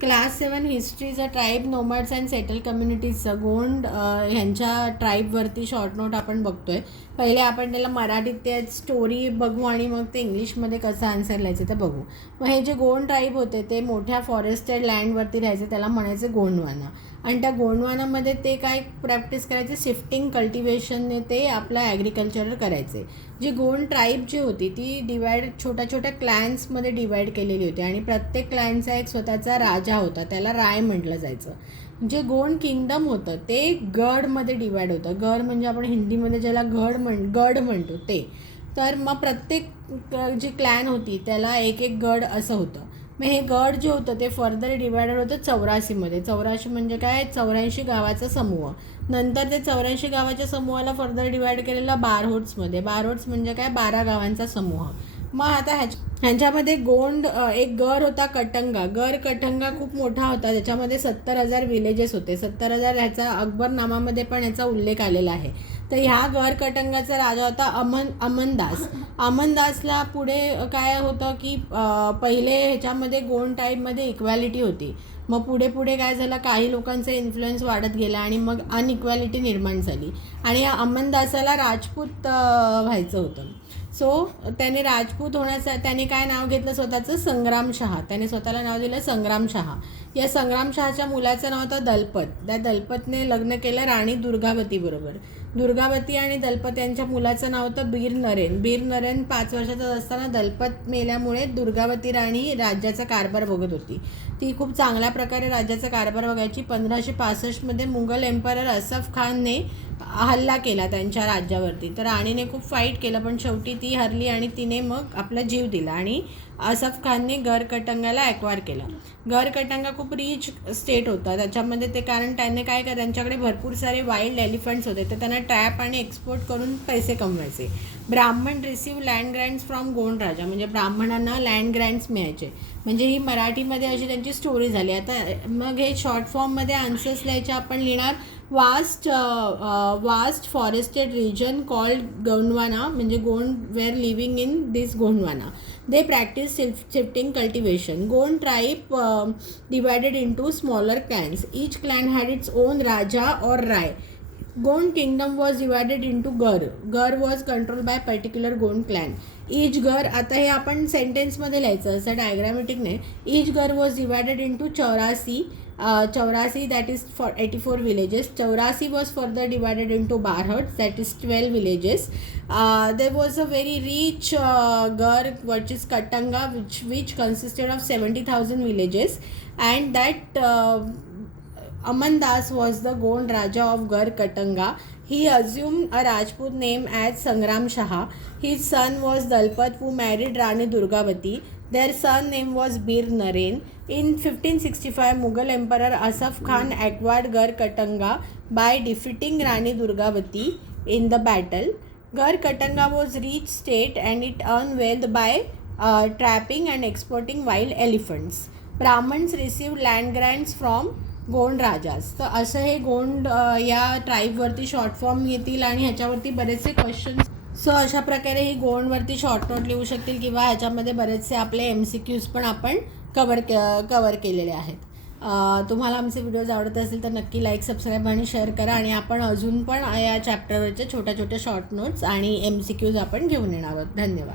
Class 7 histories a tribe nomads and settle कम्युनिटीजचं गोंड ह्यांच्या ट्राईबवरती शॉर्ट नोट आपण बघतोय. पहिले आपण त्याला मराठीत ते स्टोरी बघू आणि मग ते इंग्लिशमध्ये कसं आन्सर लिहायचं ते बघू. मग हे जे गोंड ट्राईब होते ते मोठ्या फॉरेस्टेड लँडवरती राहायचे, त्याला म्हणायचे गोंडवाना. आणि त्या गोंडवानामध्ये ते काय प्रॅक्टिस करायचे, शिफ्टिंग कल्टिवेशनने ते आपलं ॲग्रिकल्चर करायचे. जी गोंड ट्राईब जी होती ती छोट्या छोट्या क्लॅन्समध्ये डिवाईड केलेली होती आणि प्रत्येक क्लॅनचा एक स्वतःचा राजा होता, त्याला राय म्हटलं जायचं. जे गोंड किंगडम होतं ते गडमध्ये डिवाईड होतं. गड म्हणजे आपण हिंदीमध्ये ज्याला गड म्हणतो ते. तर मग प्रत्येक जी क्लॅन होती त्याला एक एक गड असं होतं. मग हे गड जे होतं ते फर्दर डिवायडेड होतं 84मध्ये. 84 म्हणजे काय, 84 गावाचा समूह. नंतर ते 84 गावाच्या समूहाला फर्दर डिवाईड केलेला बारहोट्समध्ये. बारहोट्स म्हणजे काय, 12 गावांचा समूह. मग आता ह्यांच्यामध्ये गोंड एक गर होता कटंगा. कटंगा खूप मोठा होता, त्याच्यामध्ये 70,000 विलेजेस होते. 70,000 ह्याचा अकबरनामामध्ये पण याचा उल्लेख आलेला आहे. तर ह्या कटंगाचा राजा होता अमनदास. अमनदासला पुढे काय होतं की पहिले ह्याच्यामध्ये गोंड टाईपमध्ये इक्वॅलिटी होती. मग पुढे काय झालं, काही लोकांचा इन्फ्लुएन्स वाढत गेला आणि मग अनइक्वॅलिटी निर्माण झाली आणि या अमनदासाला राजपूत व्हायचं होतं. सो त्याने राजपूत त्याने काय नाव घेतलं स्वतःचं, संग्रामशहा. त्याने स्वतःला नाव दिलं संग्रामशहा. या संग्रामशहाच्या मुलाचं नाव होतं दलपत. त्या दलपतने लग्न केलं राणी दुर्गावतीबरोबर. दुर्गावती आणि दलपत यांच्या मुलाचं नाव होतं बीर नरेन 5 वर्षाचा असताना दलपत मेल्यामुळे दुर्गावती राणी राज्याचा कारभार बघत होती. ती खूप चांगल्या प्रकारे राज्याचा कारभार बघायची. 1565मध्ये मुघल एम्परर असफ खानने हल्ला केला त्यांच्या राज्यावरती. तर राणीने खूप फाईट केलं पण शेवटी ती हरली आणि तिने मग आपला जीव दिला आणि असफ खानने गरकटंगाला ॲक्वायर केलं. गरकटंगा खूप रिच स्टेट होता. त्याच्यामध्ये ते कारण त्याने काय त्यांच्याकडे भरपूर सारे वाईल्ड एलिफंट्स होते, तर त्यांना ट्रॅप आणि एक्सपोर्ट करून पैसे कमवायचे. Brahmin receive land grants from Gond raja, म्हणजे ब्राह्मणांना लँड ग्रँट्स मिळायचे. म्हणजे ही मराठीमध्ये अशी त्यांची स्टोरी झाली. आता मग हे शॉर्ट फॉर्ममध्ये आन्सर्स लिहायचे. आपण लिहिणार vast forested region called Gondwana, म्हणजे Gond were living in this Gondwana. They practice shifting cultivation. Gond tribe divided into smaller clans. Each clan had its own raja or rai. Gond kingdom was divided into Gar. Gar was controlled by particular Gond clan. Each Gar, आता हे आपण सेंटेन्समध्ये लिहायचं असं diagrammatic नाही. Each Gar was divided into 84, that is for 84 villages. 84 was further divided into Barhots, that is 12 villages. There was a very rich Gar, which is Katanga, which consisted of 70,000 villages, and that Amandas was the Gond Raja of Gar Katanga. He assumed a Rajput name as Sangram Shah. His son was Dalpat, who married Rani Durgavati. Their son name was Bir Naren. In 1565, Mughal Emperor Asaf Khan acquired Gar Katanga by defeating Rani Durgavati in the battle. Gar Katanga was rich state and it earned wealth by trapping and exporting wild elephants. Brahmins received land grants from Gond rajas. तर असं हे गोंड या ट्राईबवरती short form येतील आणि ह्याच्यावरती बरेचसे questions. So अशा प्रकारे ही गोंडवरती शॉर्ट नोट लिहू शकतील किंवा ह्याच्यामध्ये बरेचसे आपले MCQs पण आपण कवर केलेले आहेत. तुम्हाला आमचे व्हिडिओज आवडत असेल तर नक्की लाईक, सबस्क्राईब आणि शेअर करा. आणि आपण अजून पण या चॅप्टरवरच्या छोट्या शॉर्ट नोट्स आणि MCQs आपण घेऊन येणार आहोत. धन्यवाद.